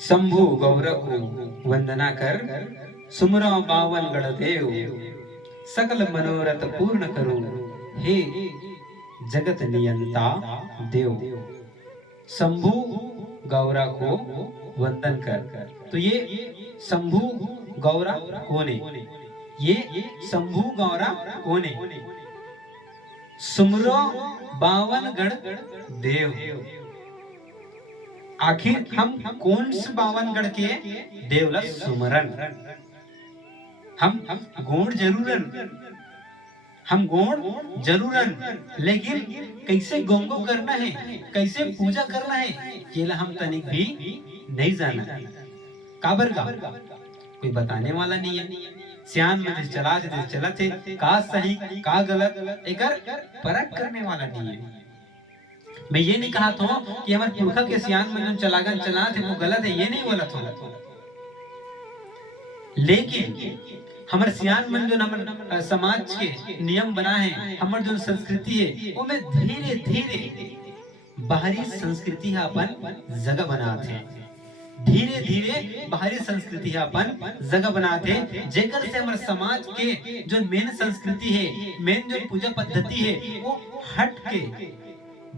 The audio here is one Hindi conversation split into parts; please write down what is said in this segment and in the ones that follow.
शंभु गौर को वंदना कर, सुमरो बावन गढ़ देव, सकल मनोरथ पूर्ण करो, हे जगत नियंता देव। शंभु गौरा को वंदन कर। तो ये शंभु गौरा कौन है? ये शंभु गौरा कौन है? सुमरो बावन गढ़ देव। आखिर हम कौन से बावन गढ़ के देवला सुमरन? हम गुण जरूरन, हम गुण जरूरन, लेकिन कैसे गोंगो करना है, कैसे पूजा करना है, ये हम तनिक भी नहीं जाना। काबर का कोई बताने वाला नहीं है। सियान में चला थे का सही का गलत एकर परख करने वाला नहीं है। मैं ये नहीं कहा था कि हमारे पुरखा के सियान में चलागन चला थे वो गलत है, ये नहीं बोला था। लेकिन हमारे सियान में जो हमारे समाज के नियम बना है, हमारे जो संस्कृति है, वो में धीरे धीरे बाहरी संस्कृति अपन जगह बनाते, धीरे धीरे बाहरी संस्कृति अपन जगह बनाते, जेकर से हमारे समाज के जो मेन संस्कृति है, मेन जो पूजा पद्धति है, वो हट के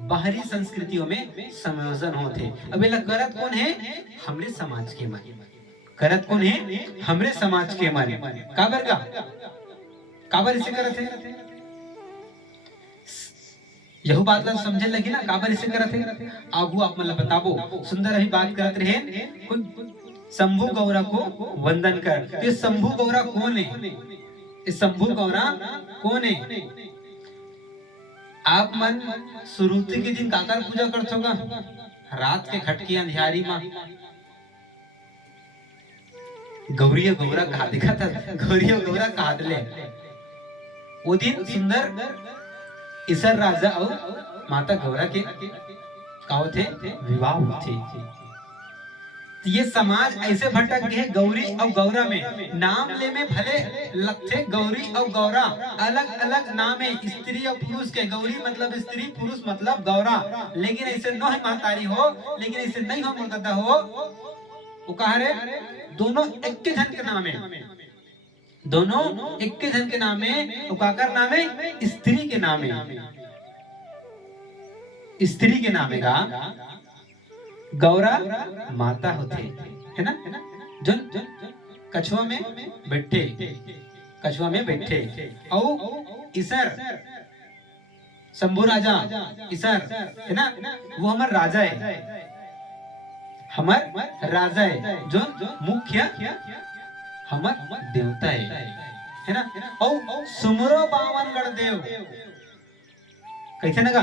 बाहरी संस्कृतियों में संयोजन होते। अब ये करत कौन है? हमरे समाज के मन करत कौन है? हमरे समाज के मन काबर का काबर इसे करत है? यही बात ला समझे लगी ना, काबर इसे करत है? आगू आप मतलब बताबो। सुंदर अभी बात करत रहे शंभु गौरा को वंदन कर। ये शंभु गौरा कौन है? ये शंभु गौरा कौन है? आप मन सुरुती के दिन काकर पूजा करते होगा? रात के खटकी अंधियारी में गौरिया गौरा कहा दिखा था, गौरिया गौरा कहा ले। वो दिन सुंदर इसर राजा और माता गौरा के काव थे विवाह थे। तो ये समाज ऐसे भटक गए गौरी और गौरा में। नाम ले में भले लगते गौरी और गौरा, अलग अलग नाम है स्त्री और पुरुष के। गौरी मतलब स्त्री, पुरुष मतलब गौरा, लेकिन ऐसे न है महतारी हो, लेकिन ऐसे नहीं हो मुर्दा हो। वो कहा रे दोनों एक के धन के नाम है, दोनों एक के धन के नाम है। वो काकर नाम है? स्त्री के नाम है, स्त्री के नाम है। गौरा माता होते है ना, जो कछुआ में बैठे, कछुआ में बैठे। और इसर शंभु राजा इसर है ना, वो हमार राजा है, हमार राजा है, जो मुख्य हमार देवता है ना। और सुमरो बावन गढ़ देव कैसे नगा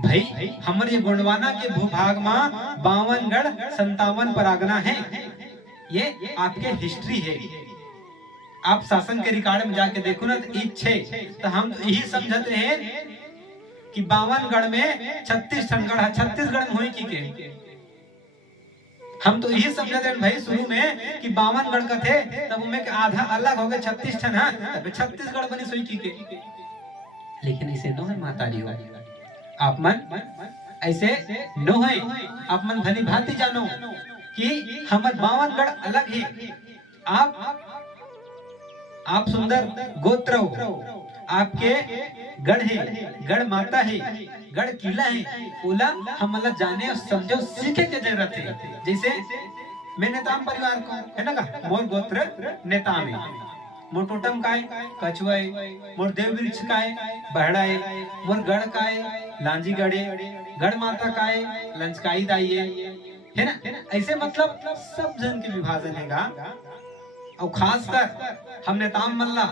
भाई? हमारे ये गोंडवाना के भूभाग में 52 गढ़ 57 परागना है। ये आपके हिस्ट्री है। आप शासन के रिकॉर्ड में जाके देखो ना तो इच्छे, तो हम यही समझते हैं कि 52 गढ़ में 36 गढ़ है। छत्तीसगढ़ में हुई की हम तो यही समझते हैं भाई शुरू में कि 52 गढ़ का थे, तब उनमें आधा अलग हो गए 36 ठन है, तब छत्तीसगढ़ बनी सोई की। लेकिन इसे नो है माताजी हो, आप मन ऐसे नो है। आप मन भली भांति जानो कि हमार 52 गढ़ अलग है। आप सुंदर गोत्र हो, आपके गढ़ है, गढ़ माता है, गढ़ किला है। ओला हम मतलब जाने और समझो सीखे के जरूरत है। जैसे मैं नेताम परिवार को है ना का मोर गोत्र नेताम है, मोर टोटम का है कछुआ है, मोर देव वृक्ष का है बहड़ा है, मोर गढ़ का है लांजी गढ़े, गढ़ माता का है लंचकाई दाई है ना। ऐसे मतलब सब जन के विभाजन हैगा। और खासकर हम नेताम मल्ला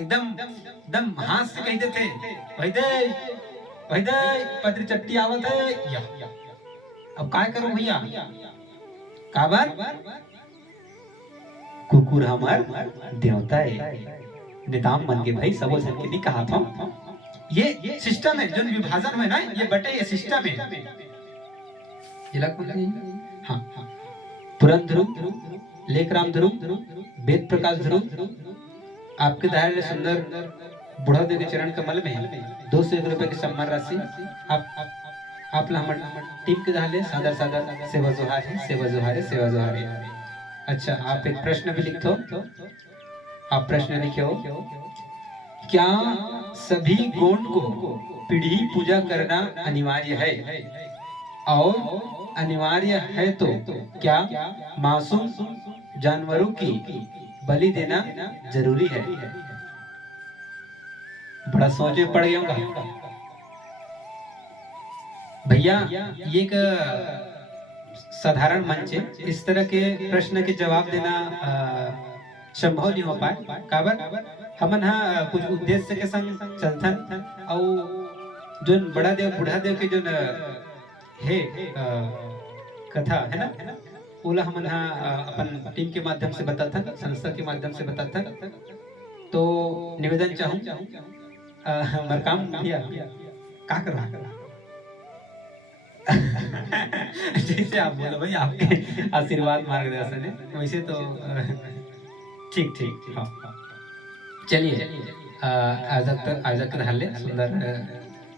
एकदम हाथ से कहते थे भाई दे पत्री चट्टी आवत है या। अब काय करूं भैया? काबर कुकुर हमार देवता है। निदाम मन के भाई सबो जन के नहीं कहा था। ये सिस्टम है जो विभाजन है ना, ये बटे ये सिस्टम है। हाँ पुरंद ध्रुव, लेखराम ध्रुव, वेद प्रकाश ध्रुव आपके दायरे सुंदर बुढ़ा देव चरण कमल में 201 रुपए की सम्मान राशि आप आपला हमर टीम के झाले सादर सादर सेवा जोहारे सेवा जोहारे सेवा जोहारे। अच्छा, आप एक प्रश्न भी लिखो। आप प्रश्न लिखो, क्या सभी गोंड को पीढ़ी पूजा करना अनिवार्य है? और अनिवार्य है तो क्या मासूम जानवरों की बलि देना जरूरी है? बड़ा सोच में पड़ गया होगा भैया। ये एक साधारण मंच है, इस तरह के प्रश्न के जवाब देना संभव नहीं हो पाए। काबर हमन हाँ कुछ उद्देश्य के संग चलथन और जो बड़ा देव बूढ़ा देव के जो है कथा है ना, ओला हमन हाँ अपन टीम के माध्यम से बताथन, संस्था के माध्यम से बताथन। तो निवेदन चाहूँ मरकाम भैया का कर रहा जैसे आप बोलो भाई, आपके आशीर्वाद मार्गदर्शन है वैसे तो ठीक ठीक। हाँ चलिए, आजक रहले सुंदर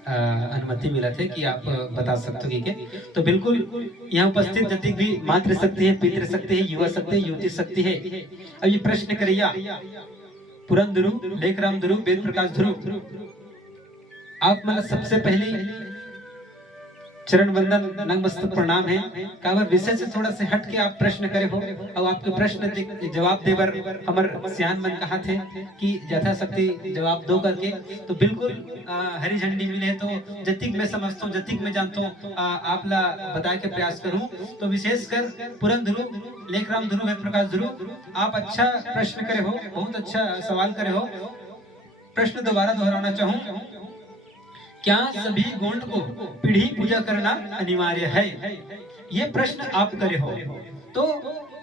अनुमति मिला थे कि आप बता सकते हो कि तो बिल्कुल यहाँ उपस्थित जतिक भी मातृ शक्ति है, पितृ शक्ति है, युवा शक्ति है, युवती शक्ति है। अब ये प्रश्न करिया पुरन ध्रुव लेखराम ध्रुव वेद प्रकाश ध्रुव, आप मतलब सबसे पहले चरण वंदन नतमस्तक प्रणाम है। काबर विषय से थोड़ा से हट के आप प्रश्न करे हो और आपके प्रश्न जवाब देवर हमर सियान मन कहा थे कि यथाशक्ति जवाब दो करके। तो बिल्कुल हरी झंडी मिले तो जतिक मैं समझता हूँ, जतिक मैं जानता हूँ आप ला बताए के प्रयास करूँ। तो विशेषकर पुरन ध्रुव लेखराम ध्रुव है प्रकाश ध्रुव, आप अच्छा प्रश्न करे हो, बहुत अच्छा सवाल करे हो। प्रश्न दोबारा दोहराना चाहूँ, क्या सभी गोंड को पीढ़ी पूजा करना अनिवार्य है? ये प्रश्न आप करे हो। तो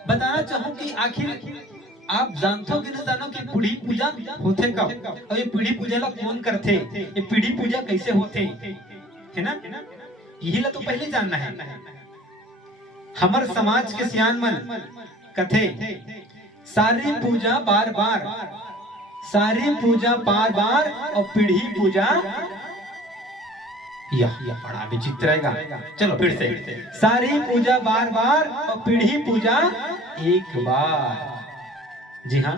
बताना चाहूँ कि आखिर आप जानते हो कि नहीं जानो कि पीढ़ी पूजा होते कब और ये पीढ़ी पूजा ला कौन करते, ये पीढ़ी पूजा कैसे होते है ना, यही ला तो पहले जानना है। हमार समाज के सियान मन कथे सारी पूजा बार बार, सारी पूजा बार बार और पीढ़ी पूजा या बड़ा विचित्र है। चलो फिर से, सारी पूजा बार बार और पीढ़ी पूजा एक बार। जी हाँ,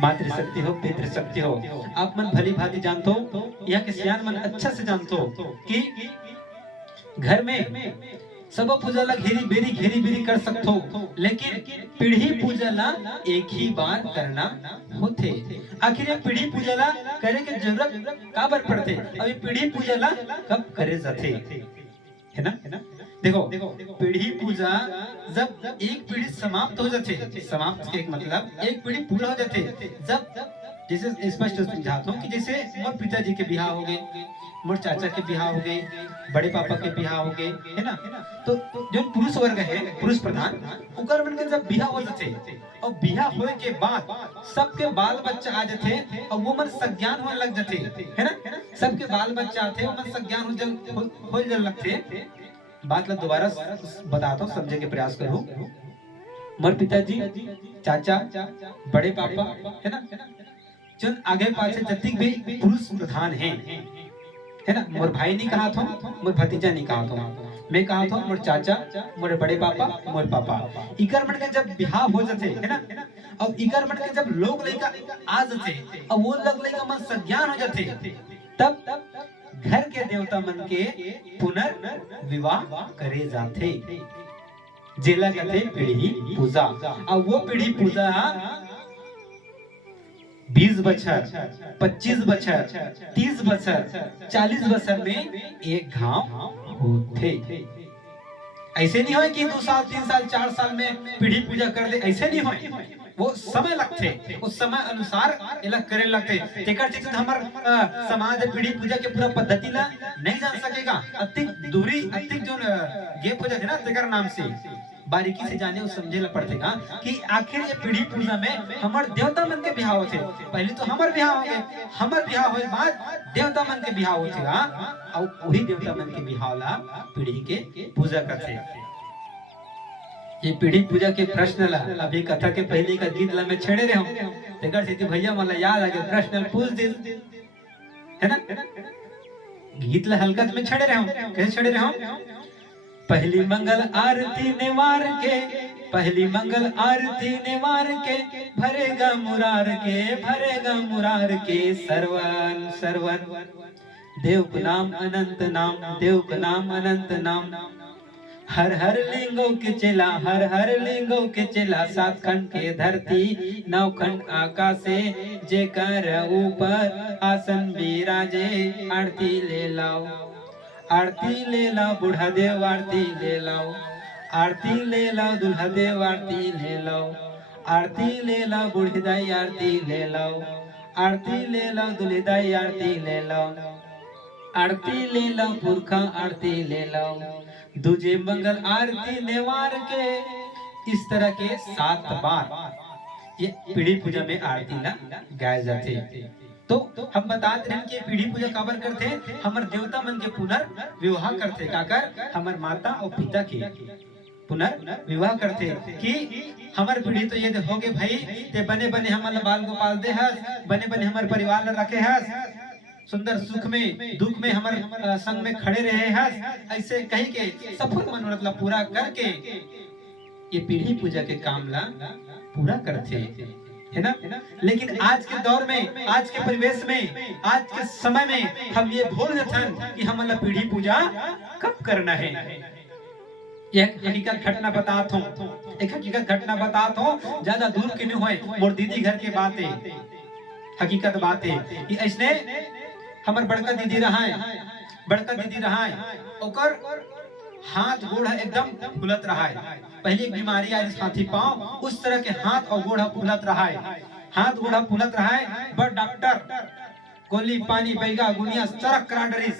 मातृ शक्ति हो पितृ शक्ति हो, आप मन भली भांति जानते हो, यहाँ के सियान मन अच्छा से जानते हो कि घर में सब पूजा ला घेरी बेरी कर सकते हो, लेकिन पीढ़ी पूजा ला एक ही बार करना होते। आखिर ये पीढ़ी पूजा ला करे के जरूरत काबर पड़ते और ये पीढ़ी पूजा ला कब करे जाते है ना। देखो पीढ़ी पूजा जब एक पीढ़ी समाप्त हो जाते, समाप्त के एक मतलब एक पीढ़ी पूरा हो जाते, जब जैसे स्पष्ट समझाता हूँ कि जैसे मोर पिताजी के बिहार हो गए, मोर चाचा के बिहार हो गए, बड़े पापा के बिहार हो गए है ना। तो जो पुरुष वर्ग है, पुरुष प्रधान, उकर मन के जब बिहार हो जाते और बिहार होए के बाद सबके बाल बच्चा आ जाते और वो मन सज्ञान होने लग जाते है ना। सबके बाल बच्चा आते और मन सज्ञान हो जल लगते। बात ला दोबारा बताता हूँ, समझे के प्रयास करूँ। मोर पिताजी, चाचा, बड़े पापा है ना, जो आगे पाछे जतिक भी पुरुष प्रधान है ना। मोर भाई नहीं कहा था, मोर भतीजा नहीं कहा था, मैं कहा था मोर चाचा, मोर बड़े पापा, मोर पापा। इकर मन के जब बिहार हो जाते है ना, और इकर मन के जब लोग लड़का आ जाते और वो लोग लड़का मन सज्ञान हो जाते, तब घर के देवता मन के पुनर्विवाह करे जाते, जेला कहते पीढ़ी पूजा। और वो पीढ़ी पूजा 20 बछर, 25 बछर, 30 बछर, 40 बछर में एक घाव होते। ऐसे नहीं हो कि 2 साल 3 साल 4 साल में पीढ़ी पूजा कर दे, ऐसे नहीं हो। वो समय लगते, उस समय अनुसार इला करे लगते। तेकर चीज हमर समाज पीढ़ी पूजा के पूरा पद्धति ला नहीं जान सकेगा, अतिक दूरी अतिक जो गेप हो जाते ना, तेकर नाम से बारीकी से जाने और समझे ला पड़तेगा कि आखिर ये पीढ़ी पूजा में हमर देवता मन के बिहाव होते। पहले तो हमर बिहाव हो गए, हमर बिहाव होए बाद देवता मन के बिहाव होतेगा और वही देवता मन के बिहाव ला पीढ़ी के पूजा करते। ये पीढ़ी पूजा के प्रश्न ला अभी कथा के पहले का गीत ला मैं छेड़े रहे हूं, तेकर से भैया मला याद आ गया प्रश्न पूछ दे है ना। गीत ला हल्कत में छड़े रहो, कैसे छड़े रहो? पहली मंगल आरती ने वार के, पहली मंगल आरती ने वार के, भरेगा मुरार के, भरेगा मुरार के, सरवन सरवन देव का नाम अनंत नाम, देव का नाम अनंत नाम। हर हर लिंगों के चेला, हर हर लिंगों के चेला, सात खंड के धरती, नौ खंड आकाशे, जे कर ऊपर आसन विराजे, आरती ले लाओ, आरती ले लाओ बूढ़ा देव, आरती ले लाओ, आरती ले लाओ दूल्हा देव, आरती ले लाओ, आरती ले लाओ बूढ़ी दाई, आरती ले लाओ, आरती ले लाओ दूल्ही दाई, आरती ले लाओ, आरती ले लाओ पुरखा, आरती ले लाओ, दूजे मंगल आरती नेवार के। इस तरह के 7 बार ये पीढ़ी पूजा में आरती ला गाए जाते। तो हम बताते हैं कि पीढ़ी पूजा काबर करते, हमार देवता मन के पुनर्विवाह करते, काकर हमार माता और पिता के पुनर्विवाह करते कि हमार पीढ़ी तो ये हो गए भाई, ते बने बने हमारे बाल गोपाल दे हस, बने बने हमारे परिवार ला रखे हस, सुंदर सुख में दुख में हमारे संग में खड़े रहे हस, ऐसे कहीं के सफल मनोरथ ला पूरा करके ये पीढ़ी पूजा के काम ला पूरा करते है ना। लेकिन आज के दौर में, आज के परिवेश में, आज के समय में हम ये भूल जाते कि हमारा पीढ़ी पूजा कब करना है। एक हकीकत घटना बताता हूँ, एक हकीकत घटना बताता हूँ, ज्यादा दूर के नहीं हुए, मोर दीदी घर के बातें, हकीकत बातें कि ऐसने हमार बड़का दीदी रहा है, बड़का दीदी रहा है, ओकर हाथ गोड़ एकदम फूलत रहा है। पहले एक बीमारी आई हाथी पांव, उस तरह के हाथ और गोड़ फूलत रहा है, हाथ गोड़ फूलत रहा है। बड़ डॉक्टर गोली पानी बैगा गुनिया सरक करा डरिस,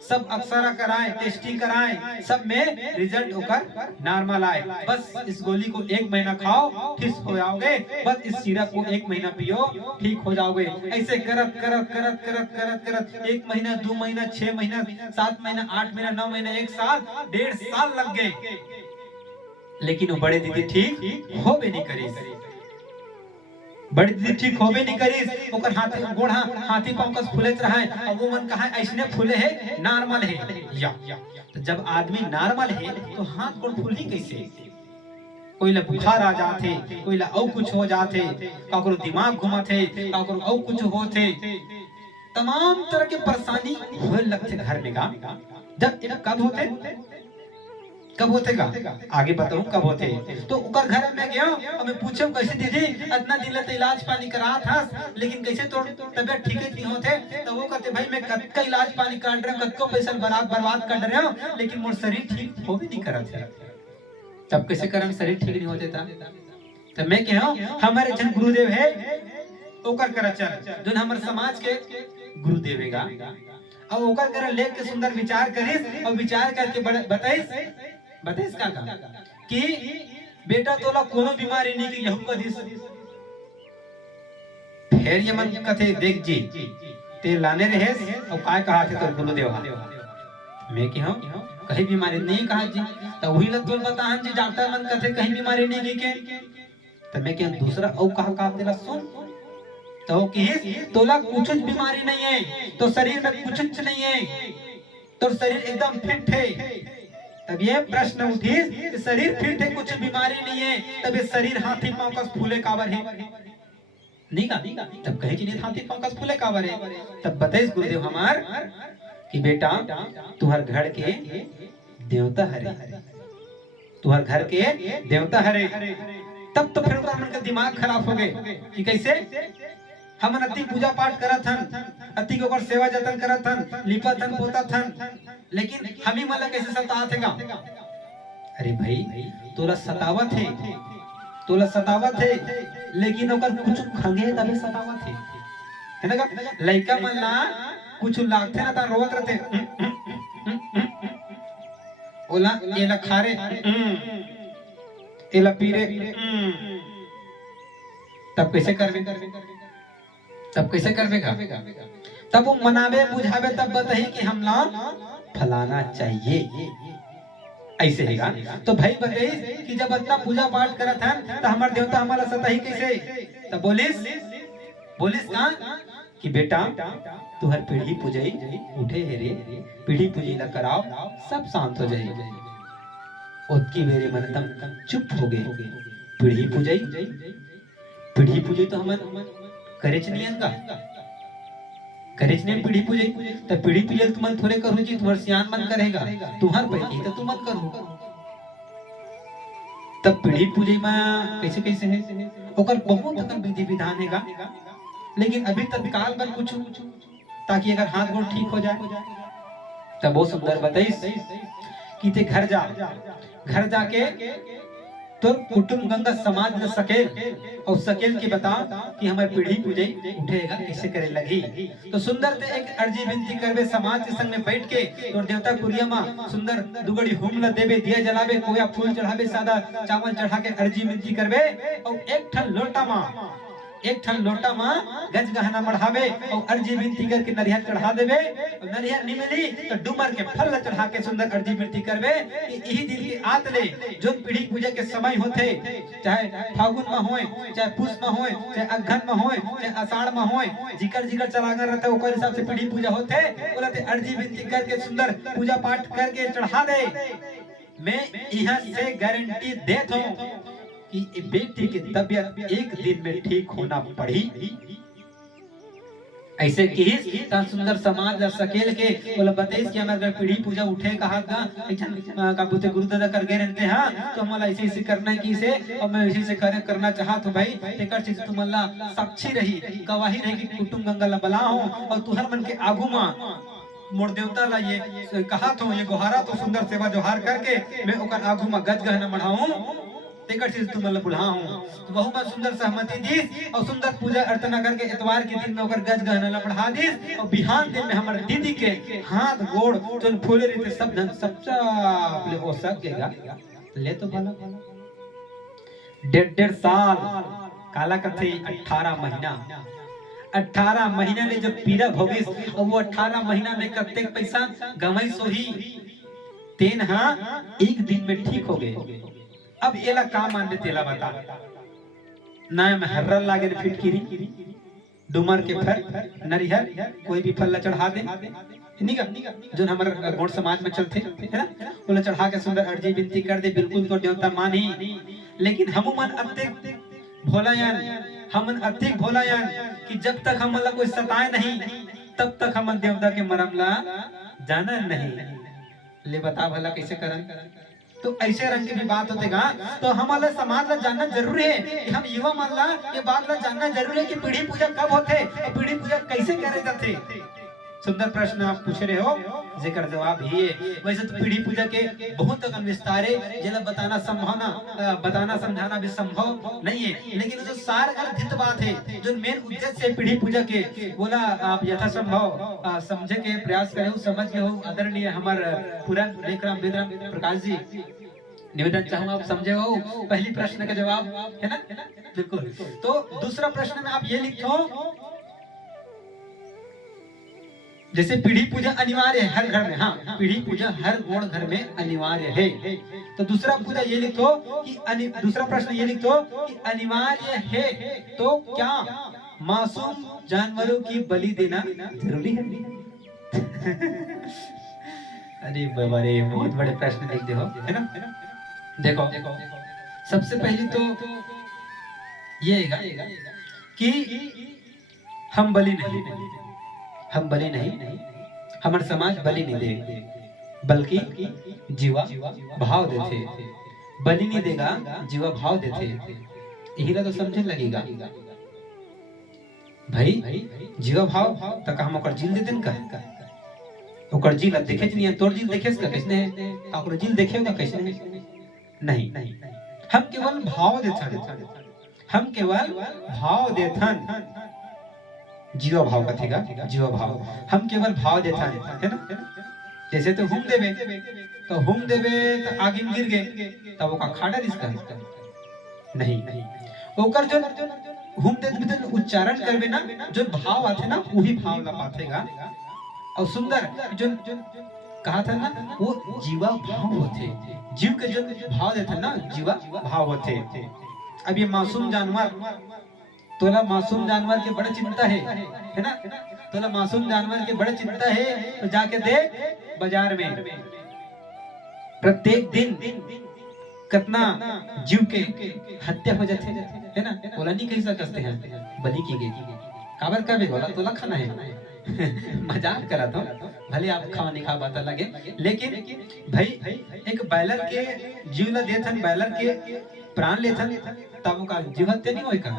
सब अक्सरा कराए, टेस्टी कराए, सब में रिजल्ट होकर नॉर्मल आए। बस इस गोली को 1 महीना खाओ ठीक हो जाओगे, बस इस सिरप को 1 महीना पियो ठीक हो जाओगे। ऐसे करत करत करत करत करत करत 1 महीना 2 महीना 6 महीना 7 महीना 8 महीना 9 महीना 1 साल 1.5 साल लग गए, लेकिन वो बड़े दीदी ठीक हो भी नहीं करी, बड़ी दीदी ठीक होबे नहीं करी। ओकर हाथी गोड़ हाथी पांव का फूलत रहा है, और वो मन कहा ऐसने फूले है, नॉर्मल है या। तो जब आदमी नॉर्मल है तो हाथ गोड़ फूली कैसे? कोई ला बुखार आ जाते, कोई ला और कुछ हो जाते, काकरो दिमाग घुमाते, काकरो और कुछ होते, तमाम तरह के परेशानी होए लगते घर में का। जब कब होते, कब होते का आगे बताऊं कब होते। तो उकर घर में गया और मैं पूछूं कैसे दीदी इतना दिन ले इलाज पानी करा था, लेकिन कैसे तो तबियत ठीक नहीं होते। तो वो कहते भाई मैं कद का इलाज पानी काट रहा हूं, कद को पैसा बर्बाद कर रहा हूं, लेकिन मोर शरीर ठीक हो भी नहीं करा था। तब कैसे करम शरीर ठीक नहीं होते था। तो मैं कह हमारे जन गुरुदेव है ओकर कर चल, जो हमारे समाज के गुरुदेव है और ओकर कर लेख के सुंदर विचार करिस, और विचार करके बताइस का कि बेटा तोला कोनो बीमारी नहीं कि यहू कदिस। फिर ये मन कथे देख जी ते लाने रहेस और काय कहा थे तोर गुरुदेव। मैं की हूं कहीं बीमारी नहीं कहा जी, तो वही ल तोल बताहन जी डॉक्टर मन कथे कहीं बीमारी नहीं के। तो मैं के दूसरा औ कहा देला सुन, तो कि तोला कुछ बीमारी नहीं है, तो शरीर में कुछ नहीं है, तो शरीर एकदम फिट है। तब ये प्रश्न उठी कि शरीर फिट है, कुछ बीमारी नहीं है, तब ये शरीर हाथी पांव का फूले काबर है? नहीं का तब कहे कि नहीं हाथी पांव का फूले काबर है। तब बताइस गुरुदेव हमार कि बेटा तुहर घर के देवता हरे, तुहर घर के देवता हरे। तब तो फिर मन का दिमाग खराब हो गए कि कैसे हम अति पूजा पाठ करत हन, अति के ऊपर सेवा जतन करत हन, लिपत हन पोतत हन, लेकिन हम ही मला कैसे सतावत है? अरे भाई तोला सतावत है, तोला सतावत है, लेकिन ओकर कुछ खंगे तबे सतावत है ना। लइका मन ला कुछ लागथे ना ता रोवत रहते, ओला एला खारे एला पीरे, तब कैसे करबे? तब कैसे करबेगा? तब वो मनावे बुझावे, तब बताही कि हम ना फलाना चाहिए, ऐसे हैगा। तो भाई बताइए कि जब इतना पूजा पाठ करत हन तो हमार देवता हमारा सताही कैसे? तो बोलिस कहां कि बेटा तुहर पीढ़ी पूजई उठे है रे, पीढ़ी पूजी ला कराओ, सब शांत हो जाए। ओतकी बेरे मन तम चुप हो गए। पीढ़ी पूजई तो हमन करेच नियन का करेच ने पीढ़ी पूजई, तो पीढ़ी पूजल तुमन थोड़े करू जी, तुम्हार सियान मन करेगा, तुहर पैकी तो तुमन करू। तब पीढ़ी पूजई में कैसे कैसे है, ओकर बहुत अकन विधि विधान हैगा, लेकिन अभी तत्काल बन कुछ ताकि अगर हाथ गोड़ ठीक हो जाए। तब बहुत सुंदर बताइस कि ते घर जाके तो कुटुंब गंगा समाज में सकेल और सकेल की बता कि हमारी पीढ़ी पूजई उठेगा कैसे करे लगी। तो सुंदर ते एक अर्जी विनती करवे समाज के संग में बैठ के, तो देवता कुरिया मां सुंदर दुगड़ी हुमला देवे, दिया जलावे, कोया फूल चढ़ावे, सादा चावल चढ़ा के अर्जी विनती करवे, और एक ठन लोटा मां गज गहना मढ़ावे और अर्जी विनती करके नरिहर चढ़ा देवे। और नरिहर नहीं मिली तो डूमर के फल चढ़ा के सुंदर अर्जी विनती करवे कि यही दिन की आत ले जो पीढ़ी पूजा के समय होते, चाहे फागुन में होए, चाहे पुष में होए, चाहे अघन में होए, चाहे आषाढ़ में होए, जिकर चलागर रहता है ओकर हिसाब से पीढ़ी पूजा होते, बोलते अर्जी विनती करके सुंदर पूजा पाठ करके चढ़ा दे। मैं यहाँ से गारंटी देता हूँ कि बेटी की तबीयत एक दिन में ठीक होना पड़ी। ऐसे की सुंदर समाज सकेल के बोला बताइस कि हमारे पीढ़ी पूजा उठे कहा का बोलते गुरुदादा कर गए रहते हैं, तो हमारा ऐसे ऐसे करना है कि इसे और मैं ऐसे करना चाहा तो भाई एक चीज तुम्हारा साक्षी रही, गवाही रही कि कुटुंब गंगा ला बला हो और तुहर मन के आगू मां मोर देवता ला ये कहा तो ये गुहारा तो सुंदर सेवा जोहार करके मैं ओकर आगू में गज गहना बढ़ाऊं, तेकर चीज तुम्हारा बुढ़ाऊं। तो बहु में सुंदर सहमति दी और सुंदर पूजा अर्चना करके इतवार के दिन में ओकर गज गहना ला बढ़ा दी, और बिहान दिन में हमारे दीदी के हाथ गोड़ चल फूले रहते सब धन सब ले हो सकेगा ले तो भला 1.5 साल काला कथे 18 महीना ने जब पीड़ा भोगिस और वो 18 महीना में कत्ते पैसा गवाई सोही तेन हाँ एक दिन में ठीक हो गए। अब एला का मान तेला बता ना में हर्रल लागे फिटकिरी डुमर के फल नरिहर कोई भी फल ला चढ़ा दे निका जो हमारे गोड़ समाज में चलते है ना, वो चढ़ा के सुंदर अर्जी विनती कर दे, बिल्कुल तो देवता मानी। लेकिन हम मन अत्यधिक भोलायान कि जब तक हम कोई सताए नहीं तब तक हम देवता के मरमला जाना नहीं। ले बता भला कैसे करन, तो ऐसे रंग की भी बात होते गा, तो हमारा समाज ला जानना जरूरी है कि हम युवा मन ला ये बात ला जानना जरूरी है कि पीढ़ी पूजा कब होते और पीढ़ी पूजा कैसे करे जाते। सुंदर प्रश्न आप पूछ रहे हो, जेकर जवाब ही है। वैसे तो पीढ़ी पूजा के बहुत अगन विस्तार है, जेला बताना समझाना भी संभव नहीं है, लेकिन जो सार अर्थित बात है जो मेन उद्देश्य से पीढ़ी पूजा के बोला आप यथासंभव समझे के प्रयास करे हो, समझ के हो। आदरणीय हमारे पुराण लेखराम वेदराम प्रकाश जी निवेदन चाहूँ आप समझे हो पहली प्रश्न का जवाब है ना, बिल्कुल। तो दूसरा प्रश्न में आप ये लिखो जैसे पीढ़ी पूजा अनिवार्य है हर घर में, हाँ पीढ़ी पूजा हर गौड़ घर में अनिवार्य है। तो दूसरा पूजा ये लिखो कि दूसरा प्रश्न ये लिखो कि अनिवार्य है तो क्या मासूम जानवरों की बलि देना जरूरी है? अरे बाबा रे बहुत बड़े प्रश्न लिख दे हो है ना। देखो सबसे पहली तो ये कि हम बलि नहीं हमारे समाज बलि नहीं दे, बल्कि जीवा भाव देते। बलि नहीं देगा जीवा भाव देते, यही तो समझने लगेगा भाई। जीवा भाव तक हम ओकर जील देते का ओकर जील अब देखे नहीं, तोर जील देखे का कैसने ओकर जील देखेगा कैसने नहीं। हम केवल भाव देथन जीवा भाव कथेगा जीवा भाव हम केवल भाव देता है ना। जैसे तो हुम देवे तो आगे गिर गए तब ओका खाड़ा रिश्ता नहीं ओकर जो हुम देते तो उच्चारण करबे ना जो भाव आथे ना वही भाव ला पाथेगा। और सुंदर जो कहा था ना वो जीवा भाव होते, जीव के जो भाव देते ना जीवा भाव होते। अब ये मासूम जानवर तोला मासूम जानवर के बड़ा चिंता है ना, तोला मासूम जानवर के बड़ा चिंता है, तो जाके देख बाजार में प्रत्येक दिन कितना जीव के हत्या हो जाते है ना। बोला नहीं कैसा करते हैं बलि की गई काबर का भी बोला तोला खाना है मजाक करा था, भले आप खाओ नहीं खा बात लगे, लेकिन भाई एक बैलर के जीव ला देथन, बैलर के प्राण लेथन, तब का जीव हत्या नहीं होए का।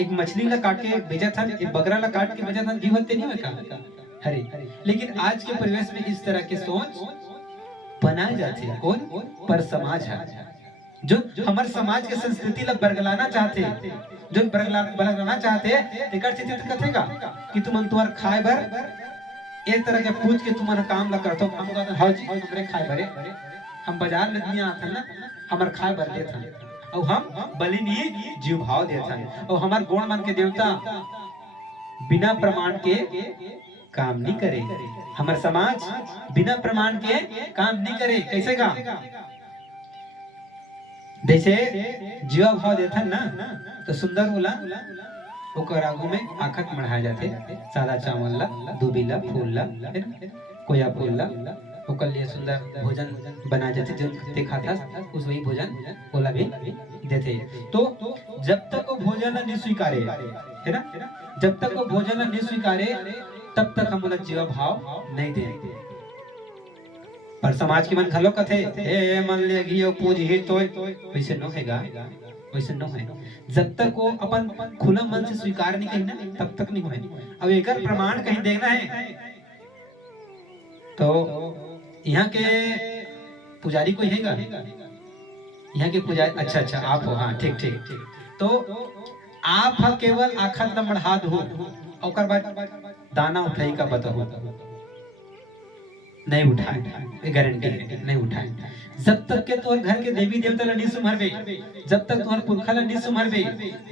एक मछली ला काट के बेचा था, एक बकरा ला काट के बेचा था, जीव हत्या नहीं होए का। हरे लेकिन आज के परिवेश में इस तरह की सोच बनाए जाते हैं। कौन? पर समाज है जो हमारे समाज के संस्कृति ला बरगलाना चाहते, जो बरगलाना चाहते टिकट से कथेगा कि तुम तुम्हार खाए बर एक तरह के पूछ के तुम काम ला करतो, हम कहते हां जी हमरे खाए बरे, हम बाजार में नहीं आते ना, हमार खाए बर देथन और हम बलि नहीं जीव भाव देथन, और हमार गुण मन के देवता बिना प्रमाण के काम नहीं करे। हमार समाज बिना प्रमाण के काम नहीं करे। कैसे का? जैसे जीवा भाव देथन ना तो सुंदर होला ओकर आगू में आखत मढ़ाए जाते, सादा चावल ला, दूबी ला, फूल ला, कोया फूल ला, ओकर लिए सुंदर भोजन बना जाते, जो ते खाता उस वही भोजन ओला भी देते। तो जब तक वो भोजन नहीं स्वीकारे है ना, जब तक वो भोजन नहीं स्वीकारे तब तक हम बोला जीवा भाव नहीं दे। पर समाज की मन घलो कथे ए मन ले गियो पूज ही तोय, वैसे न हैगा, वैसे न है। जब तक वो अपन खुला मन से स्वीकार नहीं कही ना तब तक नहीं होए। अब एकर प्रमाण कहीं देखना है तो यहाँ के पुजारी कोई हैगा, यहाँ के पुजारी अच्छा अच्छा आप हो, हाँ ठीक ठीक ठीक। तो आप हा केवल आखत न बढ़ा दो और बाद दाना उठाई का बताओ, नहीं उठाए गारंटी है नहीं उठाए। जब तक के तोर घर के देवी देवता ला नहीं सुमरबे, जब तक तोर पुरखा ला नहीं सुमरबे,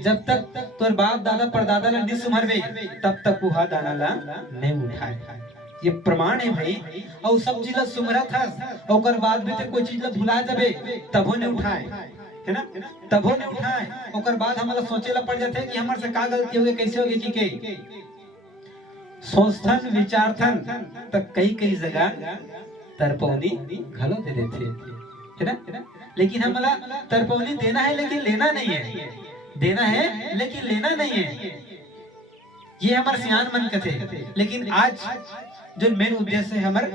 जब तक तोर बाप दादा परदादा ला नहीं सुमरबे, तब तक वो दाना ला नहीं उठाए। ये प्रमाण है भाई। और सब चीज ला सुमरा था और बाद में कोई चीज ला भुला जाबे तबो नहीं उठाए है ना, तबो नहीं उठाए। और बाद हमारा सोचे ला पड़ जाते कि हमारे से का गलती हो गई, कैसे हो गई की सोचथन विचारथन तक कई जगह तरपौनी घलो दे देते है ना। लेकिन हमारा तरपौनी देना है लेकिन लेना नहीं है, देना है लेकिन लेना नहीं है, ये हमारे सियान मन कथे। लेकिन आज जो मेन उद्देश्य है हमारे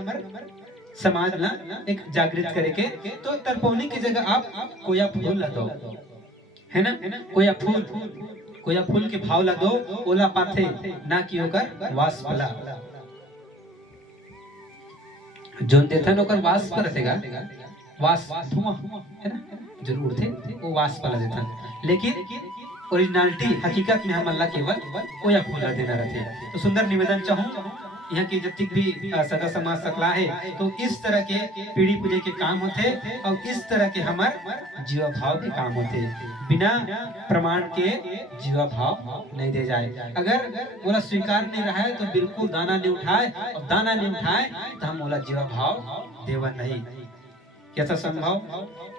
समाज ना एक जागृत करे के, तो तरपौनी की जगह आप कोया फूल ला दो है ना, कोया फूल के भाव ला दो, ओला पाथे ना कि ओकर वास पला जोन देथन ओकर वास पर रहेगा, वास धुआं है ना जरूर थे वो वास पला देथन। लेकिन ओरिजिनलिटी हकीकत में हम अल्लाह केवल कोया फूल देना रहते। तो सुंदर निवेदन चाहूं यहाँ की जब भी सदा समाज सकला है तो इस तरह के पीढ़ी पूजे के काम होते और इस तरह के हमारे जीवा भाव के काम होते। बिना प्रमाण के जीवा भाव नहीं दे जाए। अगर बोला स्वीकार नहीं रहा है तो बिल्कुल दाना नहीं उठाए, और दाना नहीं उठाए तो हम बोला जीवा भाव देवन नहीं। कैसा संभव?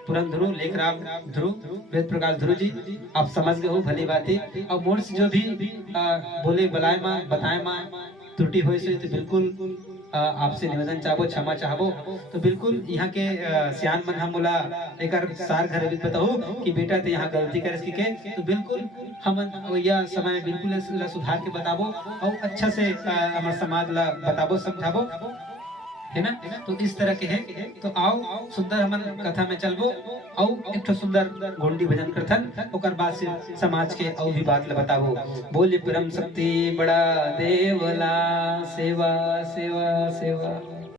पुरन ध्रुव लेखराम ध्रुव वेद प्रकाश ध्रुव जी आप समझ गए हो भली बातें। और मोड़ से जो भी बोले बलाए माँ बताए माँ त्रुटि हो तो बिल्कुल आपसे निवेदन चाहो, क्षमा चाहो। तो बिल्कुल यहाँ के सियान मन हम बोला एक सार घर भी बताओ कि बेटा तो यहाँ गलती करे के, तो बिल्कुल हम यह समय बिल्कुल सुधार के बताबो और अच्छा से हमारे समाज ला बताबो समझाबो है ना। तो इस तरह के है। तो आओ सुंदर हमन कथा में चलबो और एक सुंदर गोंडी भजन करथन, ओकर बाद से समाज के और भी बात ला बताबो। बोले परम शक्ति बड़ा देवला सेवा सेवा सेवा।